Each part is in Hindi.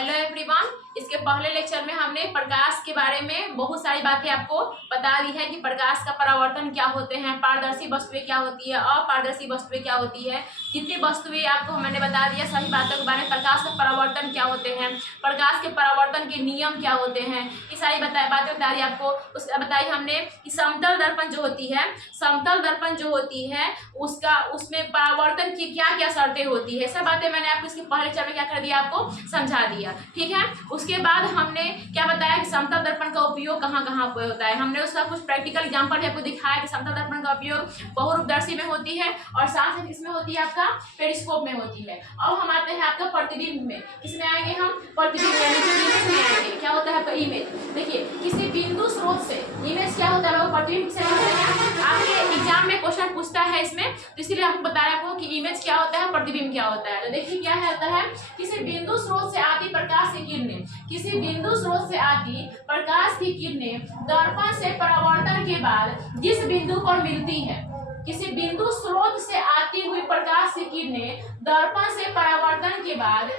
Hello everyone. इसके पहले लेक्चर में हमने प्रकाश के बारे में बहुत सारी बातें आपको बता दी है कि प्रकाश का परावर्तन क्या होते हैं, पारदर्शी वस्तुएं क्या होती है, अपारदर्शी वस्तुएं क्या होती है। जितनी वस्तुएं आपको मैंने बता दिया सभी बातों के बारे में, प्रकाश का परावर्तन क्या होते हैं, प्रकाश के परावर्तन के नियम क्या होते हैं, ये सारी बातें बता दी आपको। उसका बताई हमने कि समतल दर्पण जो होती है, समतल दर्पण जो होती है उसका उसमें परावर्तन की क्या क्या शर्तें होती है, सब बातें मैंने आपको इसके पहले लेक्चर में क्या कर दिया, आपको समझा दिया। ठीक है, उसके बाद हमने क्या बताया कि समतल दर्पण का उपयोग कहाँ कहाँ पे होता है। हमने उसका कुछ प्रैक्टिकल एग्जांपल भी आपको दिखाया कि समतल दर्पण का उपयोग बहुरूपदर्शी में होती है और साथ ही किसमें होती है, आपका पेरिस्कोप में होती है। अब हम आते हैं आपका प्रतिबिंब में। किसमें आएंगे हम, प्रतिबिंब यानी कि इमेज में आएंगे। क्या होता है आपका इमेज, देखिए किसी बिंदु स्रोत से इमेज क्या होता है, प्रतिबिंब किसे कहते हैं। आपके एग्जाम में क्वेश्चन पूछता है इसमें, तो इसीलिए आपको बताया आपको कि इमेज क्या होता है, प्रतिबिंब क्या होता है। तो देखिए क्या होता है, किसी बिंदु स्रोत से आती प्रकाश की किरणें, किसी बिंदु स्रोत से आती प्रकाश की किरणें दर्पण से परावर्तन के बाद जिस बिंदु पर मिलती है, किसी बिंदु स्रोत से आती हुई प्रकाश की किरणें दर्पण से परावर्तन के बाद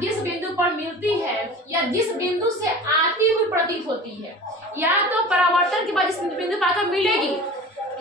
जिस बिंदु पर मिलती है या जिस बिंदु से आती हुई प्रतीत होती है, या तो परावर्तन के बाद जिस बिंदु पर आकर मिलेगी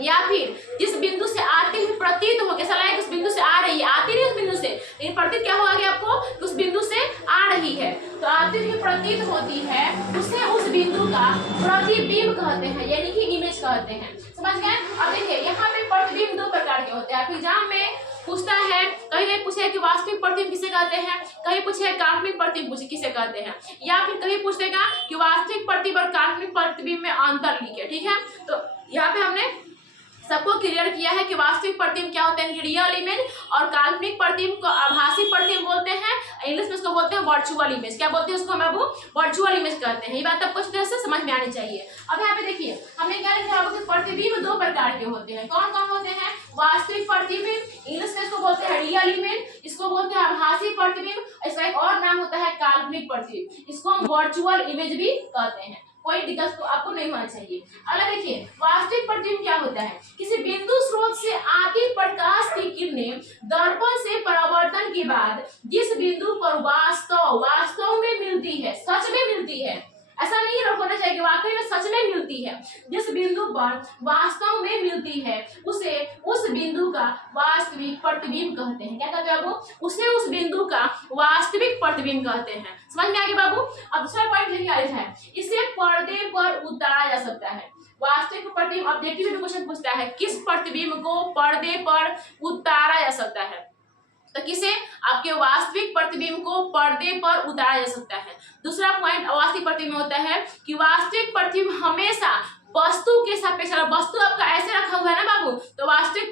या फिर जिस बिंदु से आती हुई प्रतीत हो, कैसा लगा उस बिंदु से आ रही है, आती नहीं उस बिंदु से, लेकिन प्रतीत क्या होगा कि आपको उस बिंदु से आ रही है, तो आती हुई प्रतीत होती है, उसे उस बिंदु का प्रतिबिंब कहते हैं, यानी कि इमेज कहते हैं। समझ गए। अब देखिए यहाँ पे प्रतिबिंब दो प्रकार के होते हैं। आप एग्जाम में पूछता है, कहीं पूछे कि वास्तविक प्रतिबिंब किसे कहते हैं, कहीं पूछे काल्पनिक प्रतिबिंब किसे कहते हैं, या फिर कहीं पूछ देगा कि वास्तविक प्रतिबिंब और काल्पनिक प्रतिबिंब में अंतर लिखे। ठीक है, तो यहाँ पे हमने सबको क्लियर किया है कि वास्तविक प्रतिबिंब क्या होते हैं, रियल इमेज, और काल्पनिक प्रतिबिंब को आभासी प्रतिबिंब बोलते हैं। इंग्लिश में इसको बोलते हैं वर्चुअल इमेज। क्या बोलते हैं उसको, हम वो वर्चुअल इमेज कहते हैं। ये बात आपको अच्छी तरह से समझ में आनी चाहिए। अब यहाँ पे देखिए हमने क्या लिखा है, प्रतिबिंब दो प्रकार के होते हैं। कौन कौन होते हैं, वास्तविक प्रतिबिंब, इंग्लिश में इसको बोलते हैं रियल इमेज, इसको बोलते हैं आभासी प्रतिबिंब, इसका एक और नाम होता है काल्पनिक प्रतिबिंब, इसको हम वर्चुअल इमेज भी कहते हैं। कोई दिक्कत तो आपको नहीं होना चाहिए। अगर देखिए वास्तविक प्रतिबिंब क्या होता है, किसी बिंदु स्रोत से आती प्रकाश की किरणें दर्पण से परावर्तन के बाद जिस बिंदु पर वास्तव में मिलती है, सच में मिलती है, ऐसा नहीं होना चाहिए कि वाकई में सच में मिलती है, जिस बिंदु पर वास्तव में मिलती है उसे उस बिंदु का वास्तविक प्रतिबिंब कहते हैं। क्या कहते हैं बाबू, उसे उस बिंदु का वास्तविक प्रतिबिंब कहते हैं। समझ में आ गया बाबू। अब दूसरा पॉइंट लिखा है, इसे पर्दे पर उतारा जा सकता है। वास्तविक प्रतिबिंब ऑब्जेक्टिव क्वेश्चन पूछता है, किस प्रतिबिंब को पर्दे पर उतारा जा सकता है, तो किसे, आपके वास्तविक प्रतिबिंब को पर्दे पर उतारा जा सकता है। दूसरा पॉइंट वास्तविक प्रतिबिंब होता है कि वास्तविक प्रतिबिंब हमेशा वस्तु के सापेक्ष, वस्तु आपका ऐसे रखा हुआ है ना बाबू, तो वास्तविक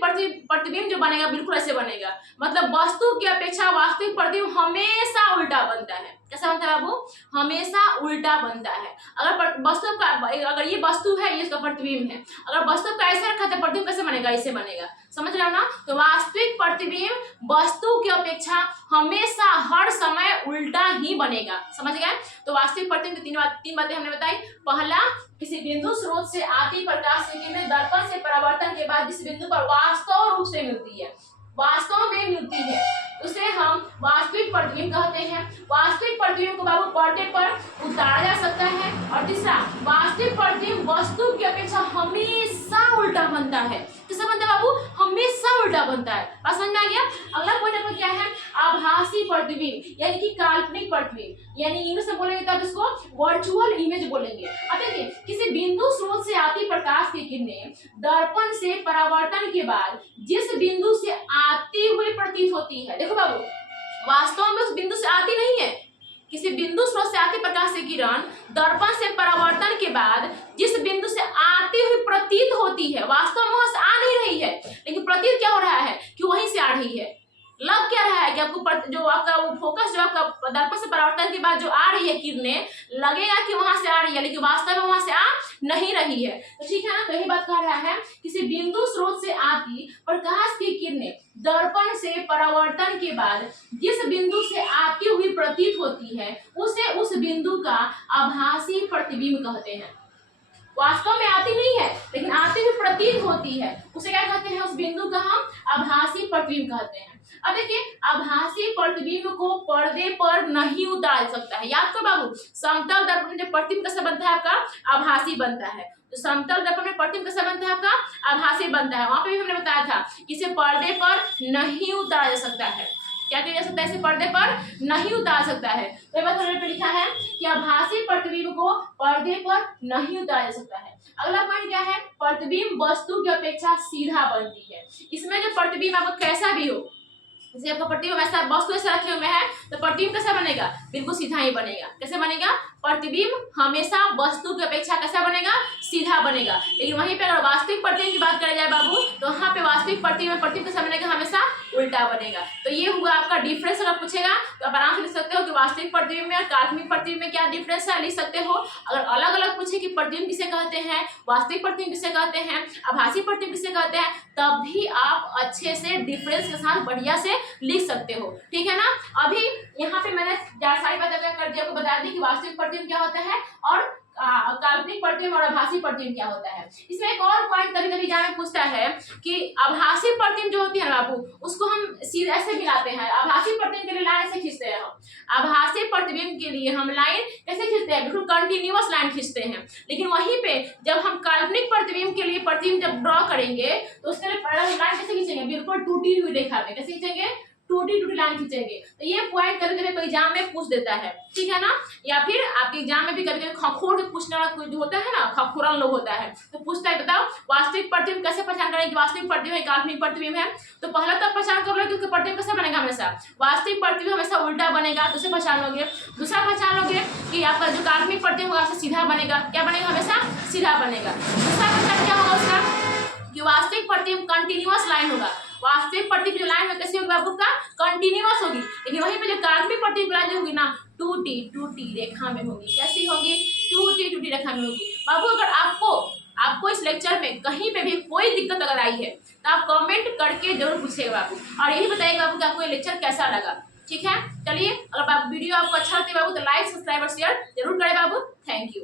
प्रतिबिंब जो बनेगा बिल्कुल ऐसे बनेगा, मतलब वस्तु की अपेक्षा वास्तविक प्रतिबिंब हमेशा उल्टा बनता है। कैसा बनता है बाबू, हमेशा उल्टा बनता है। अगर वस्तु का, अगर ये वस्तु है, ये इसका प्रतिबिंब है, अगर वस्तु का ऐसे रखा तो प्रतिबिंब कैसे बनेगा, ऐसे बनेगा। समझ रहे हो ना। तो वास्तविक प्रतिबिंब वस्तु की अपेक्षा हमेशा हर समय उल्टा ही बनेगा। समझ गए। तो वास्तविक प्रतिबिंब की तीन बातें हमने बताई। पहला, किसी बिंदु स्रोत से आती प्रकाश की किरणें दर्पण से परावर्तन के बाद जिस बिंदु पर वास्तव रूप से मिलती है, वास्तव में मिलती है, उसे हम वास्तविक प्रतिबिंब कहते हैं। वास्तविक प्रतिबिंब को बाबू पर्दे पर उतारा जा सकता है। और तीसरा, वास्तविक प्रतिबिंब वस्तु की अपेक्षा हमेशा उल्टा बनता है। कैसा बनता है बाबू, हमेशा उल्टा बनता है। बात समझ में आ गया। अगला पॉइंट आपको क्या है, आभासी प्रतिबिंब यानी कि काल्पनिक प्रतिबिंब, यानी इंग्लिश में बोलेंगे तब इसको वर्चुअल इमेज बोलेंगे। अब देखिए किसी बिंदु स्रोत से आती प्रकाश की किरणें दर्पण से परावर्तन के बाद जिस बिंदु से आती हुई प्रतीत होती है, देखो बाबू वास्तव में उस बिंदु से आती नहीं है, किसी बिंदु स्रोत से आती प्रकाश की किरण दर्पण से परावर्तन के बाद जिस बिंदु से आती हुई प्रतीत होती है, वास्तव में वहां से आ नहीं रही है, लेकिन प्रतीत क्या हो रहा है कि वहीं से आ रही है। लग क्या रहा है कि आपको जो आपका फोकस जो आपका दर्पण से परावर्तन के बाद जो आ रही है किरणें, लगेगा कि वहां से आ रही है, लेकिन वास्तव में वहां से आ नहीं रही है। तो ठीक है ना। तो यही बात कह रहा है, किसी बिंदु स्रोत से आती प्रकाश की किरणें दर्पण से परावर्तन के बाद जिस बिंदु से आती हुई प्रतीत होती है, उसे उस बिंदु का आभासी प्रतिबिंब कहते हैं। वास्तव में आती नहीं है लेकिन आती हुई प्रतीत होती है, उसे क्या कहते हैं, उस बिंदु का हम आभासी प्रतिबिंब कहते हैं। अब देखिए आभासी प्रतिबिंब को पर्दे पर नहीं उतारा जा सकता है। याद करो बाबू, समतल दर्पण में जब प्रतिबिंब कैसा बनता है आपका, आभासी बनता है। तो समतल दर्पण में प्रतिबिंब कैसा बनता है आपका, आभासी बनता है। वहां पे भी हमने बताया था कि इसे पर्दे पर नहीं उतारा जा सकता है। क्या किया जा सकता है, इसे पर्दे पर नहीं उतार सकता है। तो बात पे लिखा है कि आभासी प्रतिबिंब को पर्दे पर नहीं उतारा जा सकता है। अगला पॉइंट क्या है, प्रतिबिंब वस्तु की अपेक्षा सीधा बनती है। इसमें जो प्रतिबिंब आपको कैसा भी हो, जैसे आपका प्रतिबिंब ऐसा वस्तु ऐसा रखे हुए हैं तो प्रतिबिंब कैसा बनेगा, बिल्कुल सीधा ही बनेगा। कैसे बनेगा, प्रतिबिंब हमेशा वस्तु की अपेक्षा कैसा बनेगा, सीधा बनेगा। लेकिन वहीं पे अगर वास्तविक प्रतिबिंब की बात करें जाए बाबू, तो वहाँ पे वास्तविक प्रतिबिंब कैसा बनेगा, हमेशा उल्टा बनेगा। तो ये हुआ आपका डिफरेंस। अगर पूछेगा तो आप आराम से लिख सकते हो कि वास्तविक प्रतिबिंब में और काल्पनिक प्रतिबिंब में क्या डिफरेंस है, लिख सकते हो। अगर अलग अलग पूछे कि प्रतिबिंब किसे कहते हैं, वास्तविक प्रतिबिंब किसे कहते हैं, आभासी प्रतिबिंब किसे कहते हैं, तब भी आप अच्छे से डिफरेंस के साथ बढ़िया से लिख सकते हो। ठीक है ना। अभी यहाँ पे मैंने सारी बात कर दी, आपको बता दी कि वास्तविक प्रतिबिंब क्या होता है और काल्पनिक प्रतिबिंब और आभासी प्रतिबिंब क्या होता है। इसमें एक और पॉइंट कभी कभी एग्जाम में पूछता है कि आभासी प्रतिबिंब जो होती है ना बाबू, उसको हम सीधे ऐसे मिलाते हैं। आभासी प्रतिबिंब के लिए लाइन ऐसे खींचते हैं हम। आभासी प्रतिबिंब के लिए हम लाइन कैसे खींचते हैं, बिल्कुल कंटिन्यूअस लाइन खींचते हैं। लेकिन वहीं पे जब हम काल्पनिक प्रतिबिंब के लिए प्रतिबिंब जब ड्रॉ करेंगे तो उसके लिए लाइन कैसे खींचेंगे, बिल्कुल टूटी हुई रेखा में कैसे खींचेंगे, टूटी लाइन खींचेंगे। तो ये पॉइंट कभी कभी एग्जाम में पूछ देता है। ठीक है ना। या फिर आपके एग्जाम में भी कभी कभी खखोर के पूछने वाला कोई जो होता है ना, खखोरन लोग होता है, तो पूछता है बताओ वास्तविक प्रतिबिंब कैसे पहचान करें कि वास्तविक प्रतिबिंब है काल्पनिक प्रतिबिंब है। तो पहला तो पहचान कर लो कि उसका प्रतिबिंब कैसा बनेगा, हमेशा वास्तविक प्रतिबिंब हमेशा उल्टा बनेगा, तो उसे पहचान लोगे। दूसरा पहचान लोगे कि आपका जो काल्पनिक प्रतिबिंब होगा सीधा बनेगा। क्या बनेगा, हमेशा सीधा बनेगा। दूसरा पहचान क्या होगा उसका, कि वास्तविक प्रतिबिंब कंटिन्यूअस लाइन होगा। वास्तविक प्रतिबिंब जो लाइन है कैसी होगी बाबू का, कंटिन्यूअस होगी। लेकिन वहीं पे जो काल्पनिक प्रतिबिंब लाइन होगी ना, टूटी रेखा में होगी। कैसी होगी, टूटी रेखा में होगी। बाबू अगर आपको इस लेक्चर में कहीं पे भी कोई दिक्कत अगर आई है तो आप कमेंट करके जरूर पूछिएगा बाबू, और यही बताइएगा बाबू कि आपको ये लेक्चर कैसा लगा। ठीक है, चलिए अगर वीडियो आपको अच्छा लगता है बाबू तो लाइक सब्सक्राइब और शेयर जरूर करें बाबू। Thank you.